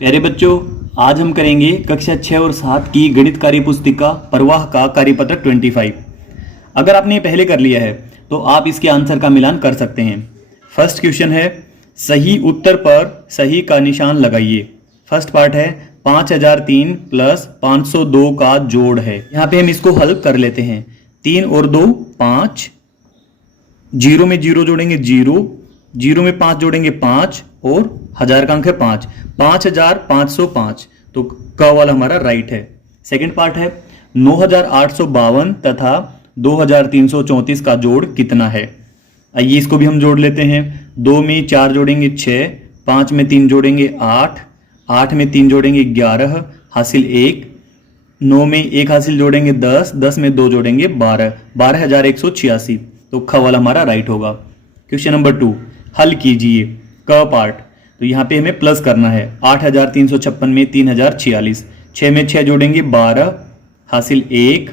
प्यारे बच्चों, आज हम करेंगे कक्षा 6 और 7 की गणित कार्य पुस्तिका प्रवाह का कार्यपत्रक 25। अगर आपने ये पहले कर लिया है तो आप इसके आंसर का मिलान कर सकते हैं। फर्स्ट क्वेश्चन है, सही उत्तर पर सही का निशान लगाइए। फर्स्ट पार्ट है 5003 प्लस 502 का जोड़ है। यहाँ पे हम इसको हल कर लेते हैं। 3 और 2 5, जीरो में जीरो जोड़ेंगे 0, जीरो में 5 जोड़ेंगे 5 और 1000 का अंक है 5, 5505, तो क वाला हमारा राइट है। सेकंड पार्ट है 9852 तथा 2334 का जोड़ कितना है। आइए इसको भी हम जोड़ लेते हैं। 2 में 4 जोड़ेंगे 6, 5 में 3 जोड़ेंगे 8, 8 में 3 जोड़ेंगे 11, हासिल 1, 9 में 1 हासिल जोड़ेंगे 10, 10 में 2 जोड़ेंगे 12, 12186, तो ख वाला हमारा राइट होगा। क्वेश्चन नंबर 2, हल कीजिए क पार्ट। तो यहाँ पे हमें प्लस करना है। 8356 में 3046, 6 में 6 जोड़ेंगे 12, हासिल 1,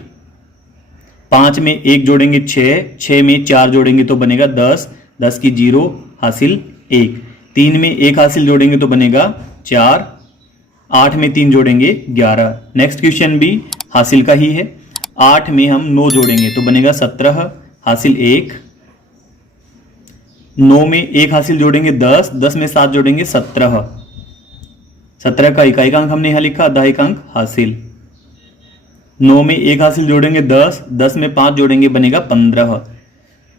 5 में 1 जोड़ेंगे 6, 6 में 4 जोड़ेंगे तो बनेगा 10, 10 की 0, हासिल 1, 3 में 1 हासिल जोड़ेंगे तो बनेगा 4, 8 में 3 जोड़ेंगे 11। नेक्स्ट क्वेश्चन भी हासिल का ही है। 8 में हम 9 जोड़ेंगे तो बनेगा 17, हासिल 1, 9 में 1 हासिल जोड़ेंगे 10, 10 में 7 जोड़ेंगे 17, 17 का इकाई का अंक हमने यहाँ लिखा, दहाई का अंक हासिल। 9 में 1 हासिल जोड़ेंगे 10, 10 में 5 जोड़ेंगे बनेगा 15,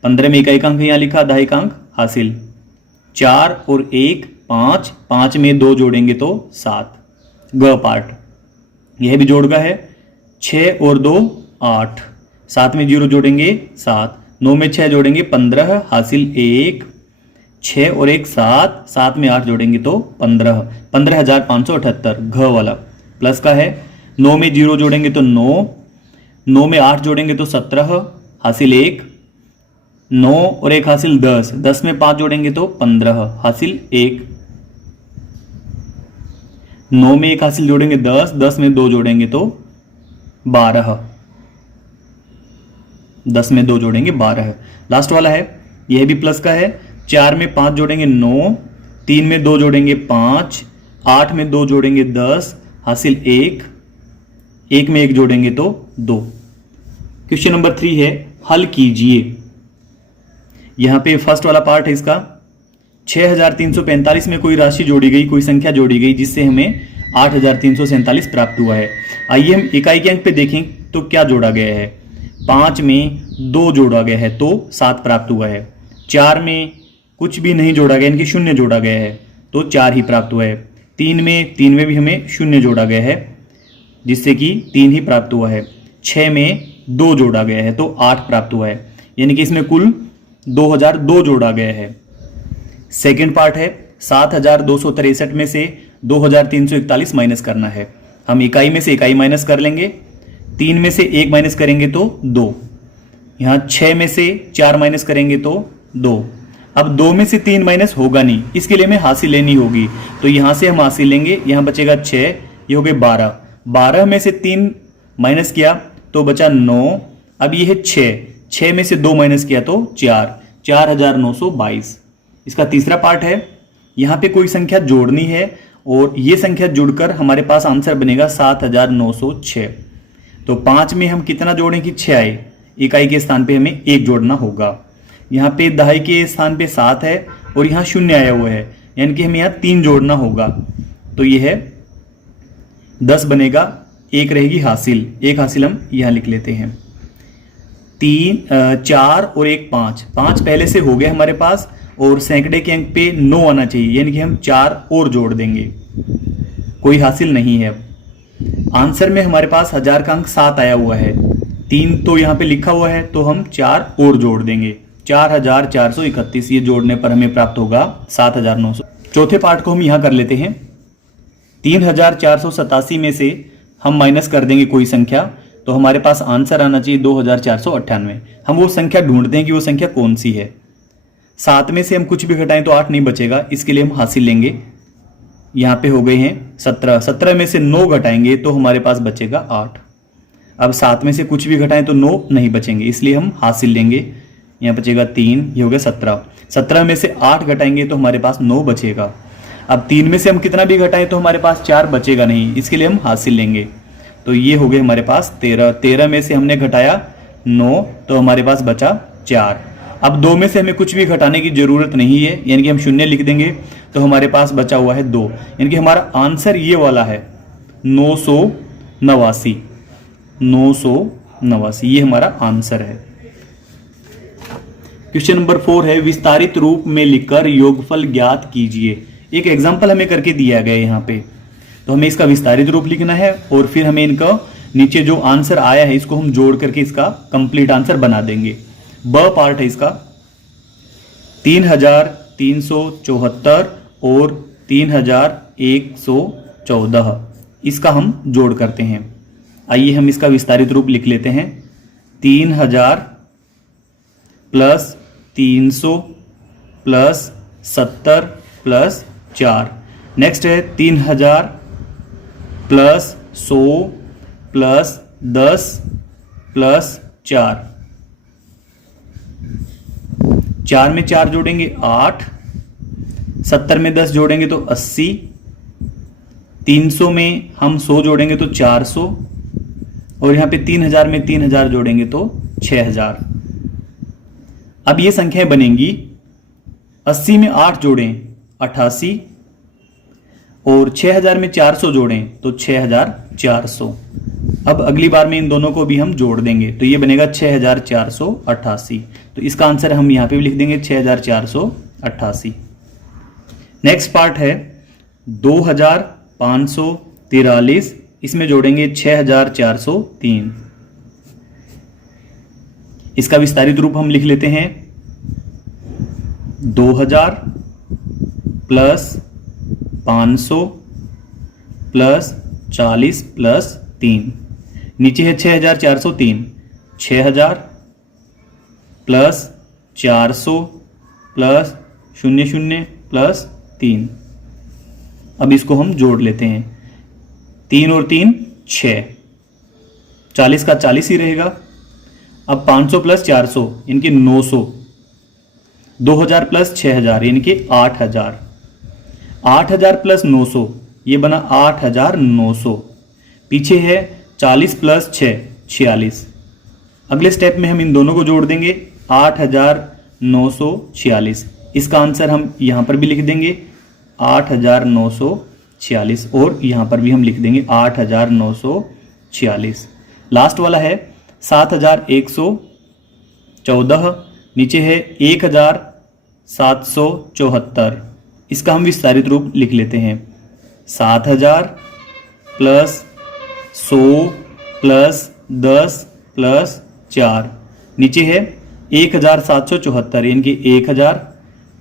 15 में इकाई का अंक यहाँ लिखा, दहाई का अंक हासिल। 4 और 1 5, 5 में 2 जोड़ेंगे तो 7। ग पार्ट, यह भी जोड़ का है। 6 और 2 8, 7 में 0 जोड़ेंगे 7, 9 में 6 जोड़ेंगे 15, हासिल 1, 6 और 1 7, 7 में 8 जोड़ेंगे तो 15, 15578, घ वाला प्लस का है। 9 में 0 जोड़ेंगे तो 9, 9 में 8 जोड़ेंगे तो 17, हासिल 1, 9 और 1 हासिल 10, 10 में 5 जोड़ेंगे तो 15, हासिल 1, 9 में 1 हासिल जोड़ेंगे 10, 10 में 2 जोड़ेंगे तो 12, 10 में 2 जोड़ेंगे 12। लास्ट वाला है, यह भी प्लस का है। 4 में 5 जोड़ेंगे 9, 3 में 2 जोड़ेंगे 5, 8 में 2 जोड़ेंगे 10, हासिल 1, 1 में 1 जोड़ेंगे तो 2। क्वेश्चन नंबर 3 है, हल कीजिए। यहां पे फर्स्ट वाला पार्ट है इसका। 6345 में कोई राशि जोड़ी गई, कोई संख्या जोड़ी गई जिससे हमें 8347 प्राप्त हुआ है। आइए हम इकाई के अंक पे देखें तो क्या जोड़ा गया है। 5 में 2 जोड़ा गया है तो 7 प्राप्त हुआ है। 4 में कुछ भी नहीं जोड़ा गया, इनकी 0 जोड़ा गया है तो 4 ही प्राप्त हुआ है। 3 में भी हमें 0 जोड़ा गया है जिससे कि 3 ही प्राप्त हुआ है। 6 में 2 जोड़ा गया है तो 8 प्राप्त हुआ है, यानी कि इसमें कुल 2002 जोड़ा गया है। सेकेंड पार्ट है 7263 में से 2341 माइनस करना है। हम इकाई में से इकाई माइनस कर लेंगे। 3 में से 1 माइनस करेंगे तो 2, यहाँ 6 में से 4 माइनस करेंगे तो 2। अब 2 में से 3 माइनस होगा नहीं, इसके लिए हमें हासिल लेनी होगी, तो यहाँ से हम हासिल लेंगे। यहाँ बचेगा 6, ये हो गए 12, 12 में से 3 माइनस किया तो बचा 9। अब ये है 6 में से 2 माइनस किया तो 4, 4922। इसका तीसरा पार्ट है, यहाँ पे कोई संख्या जोड़नी है और ये संख्या जुड़कर हमारे पास आंसर बनेगा 7906। तो 5 में हम कितना जोड़ें कि 6 आए, इकाई के स्थान पे हमें 1 जोड़ना होगा। यहाँ पे दहाई के स्थान पे 7 है और यहाँ 0 आया हुआ है, यानी कि हमें यहाँ 3 जोड़ना होगा। तो ये है 10 बनेगा, 1 रहेगी हासिल, 1 हासिल हम यहाँ लिख लेते हैं। 4 और 1 5, 5 पहले से हो गए हमारे पास और सैकड़े के अंक पे 9 आना चाहिए, यानी कि हम 4 और जोड़ देंगे, कोई हासिल नहीं है। आंसर में हमारे पास 1000 का अंक 7 आया हुआ है, 3 तो यहाँ पे लिखा हुआ है तो हम 4 और जोड़ देंगे, 4431। ये जोड़ने पर हमें प्राप्त होगा 7900। चौथे पार्ट को हम यहाँ कर लेते हैं। 3487 में से हम माइनस कर देंगे कोई संख्या, तो हमारे पास आंसर आना चाहिए 2498। हम वो संख्या ढूंढते हैं कि वो संख्या कौन सी है। 7 में से हम कुछ भी घटाएं तो 8 नहीं बचेगा, इसके लिए हम हासिल लेंगे। यहाँ पे हो गए हैं 17, 17 में से 9 घटाएंगे तो हमारे पास बचेगा 8। अब 7 में से कुछ भी घटाएं तो 9 नहीं बचेंगे, इसलिए हम हासिल लेंगे। यहाँ बचेगा 3, ये हो गया 17। 17 में से 8 घटाएंगे तो हमारे पास 9 बचेगा। अब 3 में से हम कितना भी घटाएं तो हमारे पास 4 बचेगा नहीं, इसके लिए हम हासिल लेंगे। तो ये हो गए हमारे पास 13। 13 में से हमने घटाया 9, तो हमारे पास बचा 4। अब 2 में से हमें कुछ भी घटाने की जरूरत नहीं है, यानी कि हम शून्य लिख देंगे, तो हमारे पास बचा हुआ है 2। यानी कि हमारा आंसर ये वाला है 989। 989 ये हमारा आंसर है। क्वेश्चन नंबर 4 है विस्तारित रूप में लिखकर योगफल ज्ञात कीजिए। एक एग्जांपल हमें करके दिया गया है यहाँ पे, तो हमें इसका विस्तारित रूप लिखना है और फिर हमें इनका नीचे जो आंसर आया है इसको हम जोड़ करके इसका कंप्लीट आंसर बना देंगे। ब पार्ट है इसका 3374 और 3114, इसका हम जोड़ करते हैं। आइए हम इसका विस्तारित रूप लिख लेते हैं। 3000 प्लस 300 प्लस 70 प्लस 4। नेक्स्ट है 3000 प्लस 100 प्लस 10 प्लस 4। 4 में 4 जोड़ेंगे 8, 70 में 10 जोड़ेंगे तो 80, 300 में हम 100 जोड़ेंगे तो 400, और यहां पे 3000 में 3000 जोड़ेंगे तो 6000। अब ये संख्याएं बनेंगी 80 में 8 जोड़ें 88, और 6000 में 400 जोड़ें तो 6400। अब अगली बार में इन दोनों को भी हम जोड़ देंगे तो ये बनेगा 6488। तो इसका आंसर हम यहां पे भी लिख देंगे 6488। नेक्स्ट पार्ट है 2543, इसमें जोड़ेंगे 6403। इसका विस्तारित रूप हम लिख लेते हैं 2000 प्लस 500 प्लस 40 प्लस 3। नीचे है 6403। 6000 प्लस 400 प्लस 00 प्लस 3। अब इसको हम जोड़ लेते हैं। 3 और 3 6, 40 का 40 ही रहेगा। अब 500 प्लस 400 इनके 900, 2000 प्लस 6000 यानी कि 8000। 8000 प्लस 900 ये बना 8900। पीछे है 40 प्लस 6 46। अगले स्टेप में हम इन दोनों को जोड़ देंगे 8946। इसका आंसर हम यहां पर भी लिख देंगे 8946, और यहां पर भी हम लिख देंगे 8946। लास्ट वाला है 7114, नीचे है 1774। इसका हम विस्तारित रूप लिख लेते हैं 7000 प्लस 100 प्लस 10 प्लस 4। नीचे है 1774 यानी कि 1000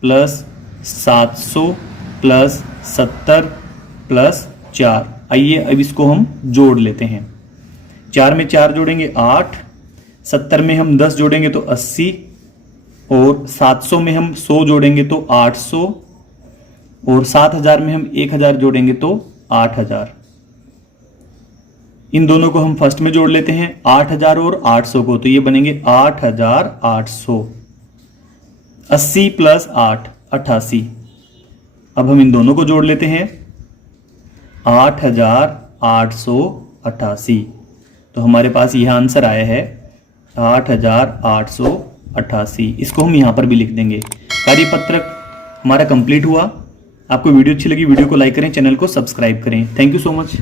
प्लस 700 प्लस 70 प्लस 4। आइए अब इसको हम जोड़ लेते हैं। 4 में 4 जोड़ेंगे 8, 70 में हम 10 जोड़ेंगे तो 80, और 700 में हम 100 जोड़ेंगे तो 800, और 7000 में हम 1000 जोड़ेंगे तो 8000। इन दोनों को हम फर्स्ट में जोड़ लेते हैं 8000 और 800 को, तो ये बनेंगे 8800। 80 प्लस 8 88। अब हम इन दोनों को जोड़ लेते हैं 8888। तो हमारे पास यह आंसर आया है 8888। इसको हम यहां पर भी लिख देंगे। कार्यपत्रक हमारा कंप्लीट हुआ। आपको वीडियो अच्छी लगी, वीडियो को लाइक करें, चैनल को सब्सक्राइब करें। Thank you so much.